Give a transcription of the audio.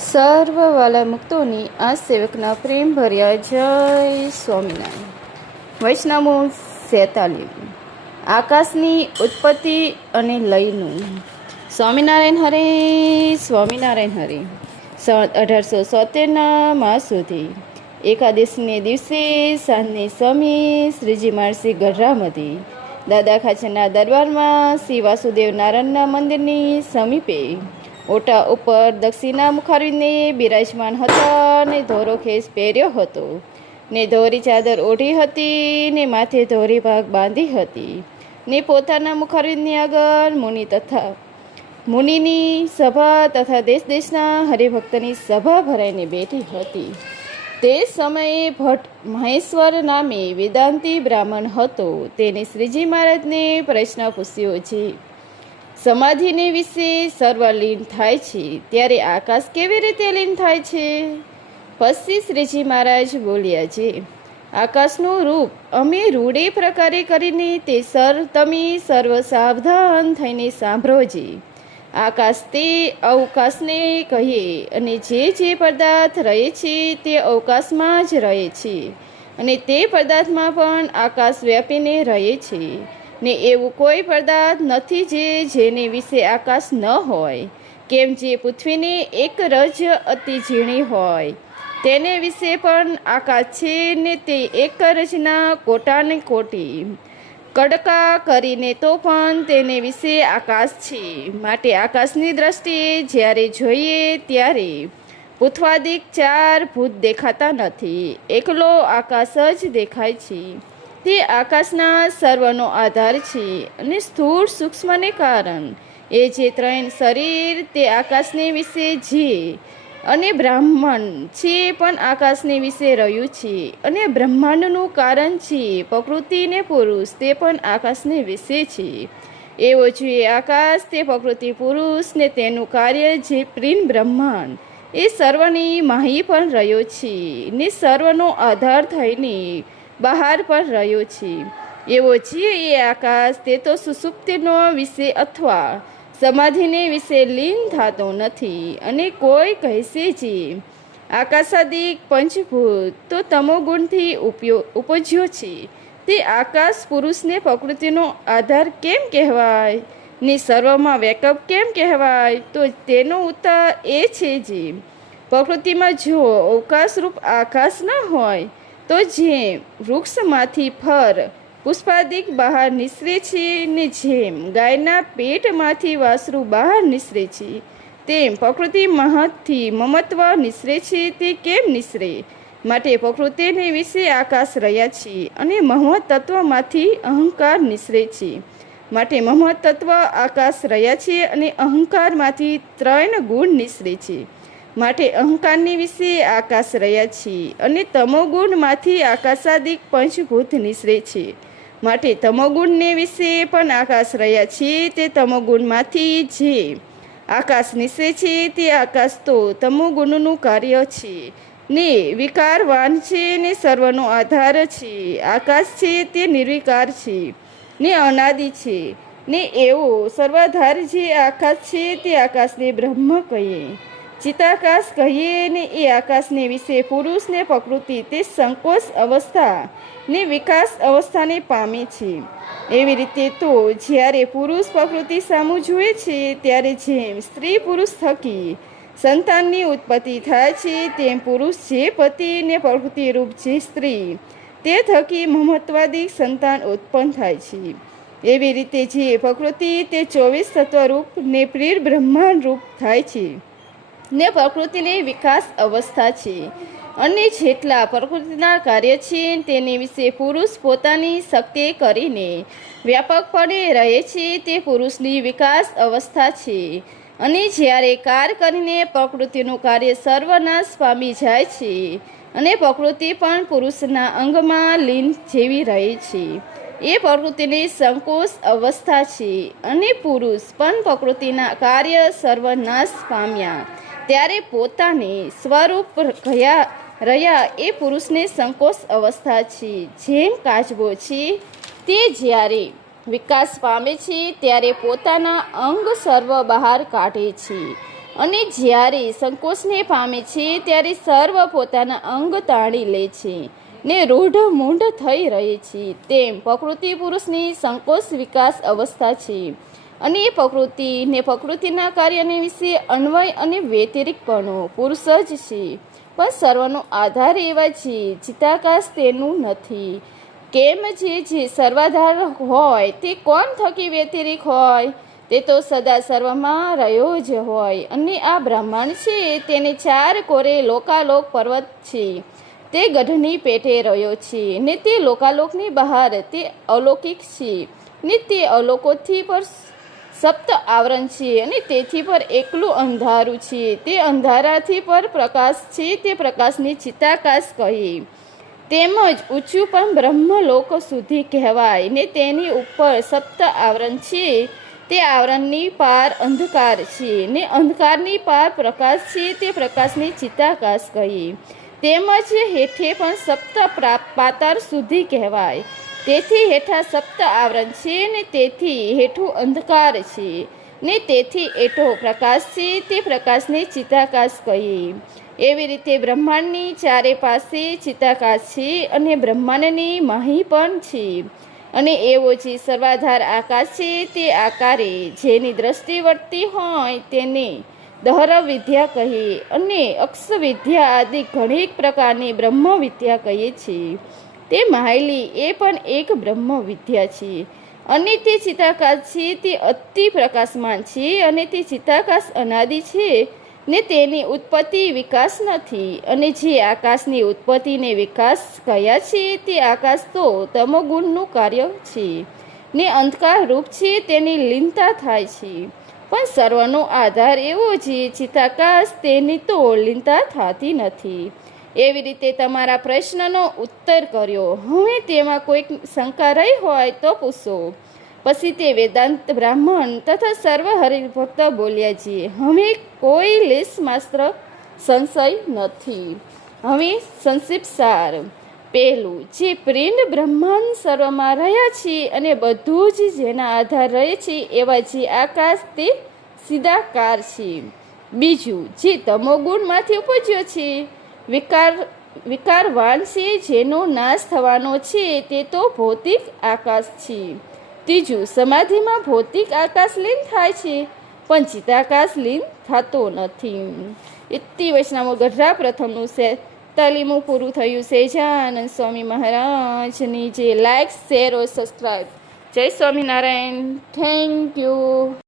સર્વ વાલા મુક્તોની આ સેવકના પ્રેમ ભર્યા જય સ્વામિનારાયણ. વૈષ્ણવો 46. આકાશની ઉત્પત્તિ અને લયનું. સ્વામિનારાયણ હરે, સ્વામિનારાયણ હરે. 1870ના માસ સુધી એકાદશીને દિવસે સાંજની સમયે શ્રીજી મહારાજ ગઢરામથી દાદા ખાચરના દરબારમાં શ્રી વાસુદેવ નારાયણના મંદિરની સમીપે ઓટા ઉપર દક્ષિણા મુખારવીને બિરાજમાન હતા ને ધોરો ખેસ પહેર્યો હતો ને ધોરી ચાદર ઓઢી હતી ને માથે ધોરી ભાગ બાંધી હતી ને પોતાના મુખારવીની આગળ મુનિની સભા તથા દેશ દેશના હરિભક્તની સભા ભરાઈને બેઠી હતી. તે સમયે ભટ્ટ મહેશ્વર નામે વેદાંતી બ્રાહ્મણ હતો. તેને શ્રીજી મહારાજને પ્રશ્ન પૂછ્યો છે, સમાધિને વિશે સર્વ લીન થાય છે ત્યારે આકાશ કેવી રીતે લીન થાય છે? પછી શ્રીજી મહારાજ બોલ્યા છે, આકાશનું રૂપ અમે રૂઢે પ્રકારે કરીને તે તમે સર્વ સાવધાન થઈને સાંભળોજે. આકાશ તે અવકાશને કહીએ અને જે પદાર્થ રહે છે તે અવકાશમાં જ રહે છે અને તે પદાર્થમાં પણ આકાશ વ્યાપીને રહે છે ને એવું કોઈ પદાર્થ નથી જેને વિશે આકાશ ન હોય. કેમ જે પૃથ્વીની એક રજ અતિ ઝીણી હોય તેને વિશે પણ આકાશ છે ને તે એક રજના કોટાને કોટી કડકા કરીને તો પણ તેને વિશે આકાશ છે. માટે આકાશની દ્રષ્ટિએ જ્યારે જોઈએ ત્યારે પૃથ્વાદિક 4 ભૂત દેખાતા નથી, એકલો આકાશ જ દેખાય છે. તે આકાશના સર્વનો આધાર છે અને સ્થૂળ સૂક્ષ્મને કારણ એ જે 3 શરીર તે આકાશને વિશે છે અને બ્રાહ્મણ છે પણ આકાશને વિશે રહ્યું છે અને બ્રહ્માંડનું કારણ છે પ્રકૃતિ ને પુરુષ તે પણ આકાશને વિશે છે. એવો જોઈએ આકાશ તે પ્રકૃતિ પુરુષ ને તેનું કાર્ય જે પ્રીન બ્રહ્માંડ એ સર્વની માહી પણ રહ્યો છે ને સર્વનો આધાર થઈને બહાર પણ રહ્યો છે. એવો છે એ આકાશ તે તો સુષુપ્તિનો વિશે અથવા સમાધિને વિશે લીન થતો નથી. અને કોઈ કહેશે છે આકાશાદિક પંચભૂત તો તમોગુણથી ઉપજ્યો છે તે આકાશ પુરુષને પ્રકૃતિનો આધાર કેમ કહેવાય ને સર્વમાં વ્યાપક કેમ કહેવાય? તો તેનો ઉત્તર એ છે જે પ્રકૃતિમાં જો અવકાશરૂપ આકાશ ન હોય તો જેમ વૃક્ષમાંથી ફળ પુષ્પાદિક બહાર નિસરે છે ને જેમ ગાયના પેટમાંથી વાસરું બહાર નિસરે છે તેમ પ્રકૃતિ મહતથી મમત્વ નિસરે છે તે કેમ નિસરે? માટે પ્રકૃતિને વિશે આકાશ રહ્યા છે અને મહત તત્વમાંથી અહંકાર નિસરે છે. માટે મહત તત્વ આકાશ રહ્યા છે અને અહંકારમાંથી 3 ગુણ નિસરે છે. માટે અહંકારની વિશે આકાશ રહ્યા છે અને તમોગુણમાંથી આકાશાદિક પંચભૂત નિસરે છે. માટે તમોગુણને વિશે પણ આકાશ રહ્યા છે. તે તમોગુણમાંથી જે આકાશ નિસરે છે તે આકાશ તો તમોગુણનું કાર્ય છે ને વિકારવાન છે ને સર્વનો આધાર છે. આકાશ છે તે નિર્વિકાર છે ને અનાદિ છે ને એવો સર્વાધાર જે આકાશ છે તે આકાશને બ્રહ્મ કહીએ, ચિત્તાકાશ કહીએ ને એ આકાશને વિશે પુરુષ ને પ્રકૃતિ તે સંકોચ અવસ્થા ને વિકાસ અવસ્થાને પામે છે. એવી રીતે તો જ્યારે પુરુષ પ્રકૃતિ સામું જુએ છે ત્યારે જેમ સ્ત્રી પુરુષ થકી સંતાનની ઉત્પત્તિ થાય છે તેમ પુરુષ જે પતિ ને પ્રકૃતિ રૂપ જે સ્ત્રી તે થકી મહત્વાદિક સંતાન ઉત્પન્ન થાય છે. એવી રીતે જે પ્રકૃતિ તે 24 તત્વરૂપ ને પ્રિય બ્રહ્માંડ રૂપ થાય છે ને પ્રકૃતિની વિકાસ અવસ્થા છે. અને જેટલા પ્રકૃતિના કાર્ય છે તેની વિશે પુરુષ પોતાની શક્તિ કરીને વ્યાપકપણે રહે છે તે પુરુષની વિકાસ અવસ્થા છે. અને જ્યારે કાર કરીને પ્રકૃતિનું કાર્ય સર્વનાશ પામી જાય છે અને પ્રકૃતિ પણ પુરુષના અંગમાં લીન જેવી રહે છે એ પ્રકૃતિની સંકોચ અવસ્થા છે. અને પુરુષ પણ પ્રકૃતિના કાર્ય સર્વનાશ પામ્યા ત્યારે પોતાને સ્વરૂપ રહ્યા એ પુરુષને સંકોચ અવસ્થા છે. જેમ કાચબો છે તે જ્યારે વિકાસ પામે છે ત્યારે પોતાના અંગ સર્વ બહાર કાઢે છે અને જ્યારે સંકોચને પામે છે ત્યારે સર્વ પોતાના અંગ તાણી લે છે ને રૂઢ મૂઢ થઈ રહે છે. તેમ પ્રકૃતિ પુરુષની સંકોચ વિકાસ અવસ્થા છે અને એ પ્રકૃતિ ને પ્રકૃતિના કાર્યને વિશે અન્વય અને વ્યતિરિક્તપણો પુરુષ જ છે. પણ સર્વનો આધાર એવા છે ચિત્તાકાશ તેનું નથી. કેમ જે સર્વાધાર હોય તે કોણ થકી વ્યતિરિક હોય? તે તો સદા સર્વમાં રહ્યો જ હોય. અને આ બ્રહ્માંડ છે તેને ચાર કોરે લોકાલોક પર્વત છે તે ગઢની પેટે રહ્યો છે ને તે લોકાલોકની બહાર તે અલૌકિક છે ને તે અલોકોથી પર સપ્ત આવરણ છે અને તેથી પર એકલું અંધારું છે. તે અંધારાથી પર પ્રકાશ છે તે પ્રકાશની ચિત્તાકાશ કહે. તેમજ ઊંચું પણ બ્રહ્મલોક સુધી કહેવાય ને તેની ઉપર સપ્ત આવરણ છે તે આવરણની પાર અંધકાર છે ને અંધકારની પાર પ્રકાશ છે તે પ્રકાશની ચિત્તાકાશ કહે. તેમજ હેઠે પણ સપ્ત પાતાળ સુધી કહેવાય. તેથી હેઠા સપ્ત આવરણ છે ને તેથી હેઠું અંધકાર છે ને તેથી એઠો પ્રકાશ છે તે પ્રકાશની ચિત્તાકાશ કહે. એવી રીતે બ્રહ્માંડની ચારે પાસે ચિત્તાકાશ છે અને બ્રહ્માંડની માહી પણ છે. અને એવો જે સર્વાધાર આકાશ છે તે આકારે જેની દ્રષ્ટિ વર્તી હોય તેને દહર વિદ્યા કહે અને અક્ષ વિદ્યા આદિ ઘણી પ્રકારની બ્રહ્મ વિદ્યા કહીએ છીએ. તે માહેલી એ પણ એક બ્રહ્મ વિદ્યા છે અને તે ચિત્તાકાશ છે તે અતિ પ્રકાશમાન છે અને તે ચિત્તાકાશ અનાદિ છે ને તેની ઉત્પત્તિ વિકાસ નથી. અને જે આકાશની ઉત્પત્તિ ને વિકાસ કયા છે તે આકાશ તો તમોગુણનું કાર્ય છે ને અંધકાર રૂપ છે તેની લીનતા થાય છે. પણ સર્વનો આધાર એવો છે ચિત્તાકાશ તેની તો લીનતા થતી નથી. એવી રીતે તમારા પ્રશ્નનો ઉત્તર કર્યો. હવે તેમાં કોઈક શંકા રહી હોય તો પૂછો. પછી તે વેદાંત બ્રાહ્મણ તથા સર્વ હરિભક્ત બોલ્યા છે, હવે કોઈ લેશ માત્ર સંશય નથી. હવે સંક્ષિપ્ત સાર. પહેલું, જે પિંડ બ્રહ્માંડ સર્વમાં રહ્યા છે અને બધું જ જેના આધાર રહે છે એવા જે આકાશ તે સીધાકાર છે. બીજું, જે તમોગુણમાંથી ઉપજ્યો છે વિકારવાન છે જેનો નાશ થવાનો છે તે તો ભૌતિક આકાશ છે. ત્રીજું, સમાધિમાં ભૌતિક આકાશ લીન થાય છે પણ ચિત્તાકાશ લીન થતો નથી. ઇતિ વૈષ્ણવ ગઢડા પ્રથમનું 43મું પૂરું થયું. સહેજાનંદ સ્વામી મહારાજની જે લાઈક શેર और સબસ્ક્રાઈબ. જય સ્વામિનારાયણ. Thank you.